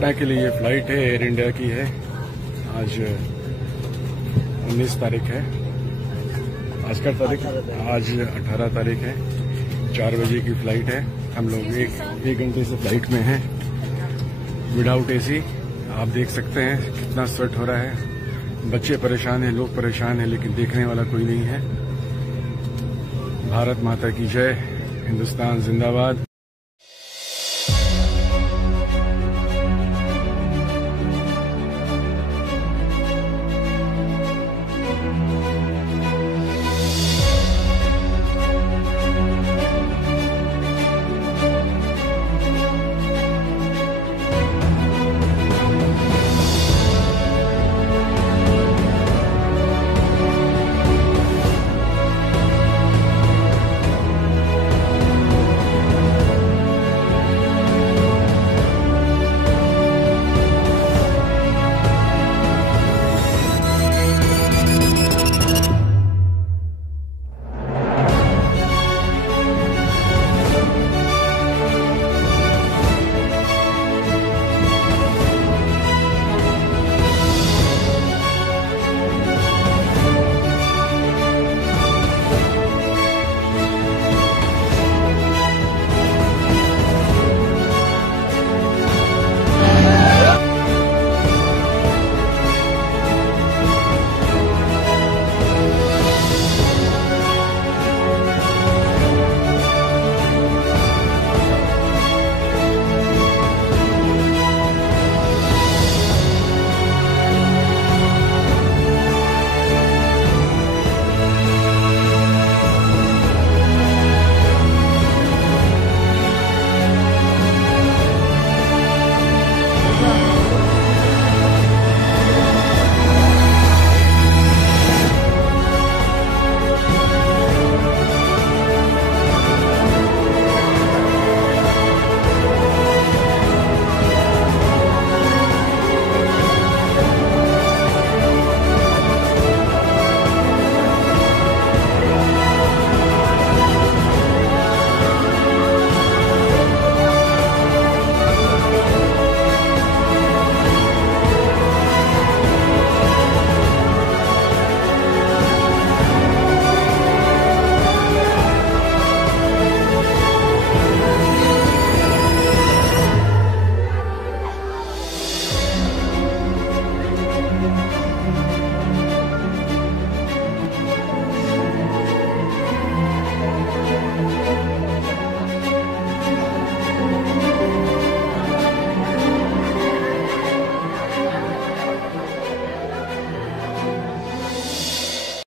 पटना के लिए ये फ्लाइट है, एयर इंडिया की है। आज 19 तारीख है। आज का तारीख आज 18 तारीख है। 4 बजे की फ्लाइट है। हम लोग एक घंटे से फ्लाइट में हैं विदाउट एसी। आप देख सकते हैं कितना स्वेट हो रहा है। बच्चे परेशान हैं, लोग परेशान हैं, लेकिन देखने वाला कोई नहीं है। भारत माता की जय। हिंदुस्तान जिंदाबाद।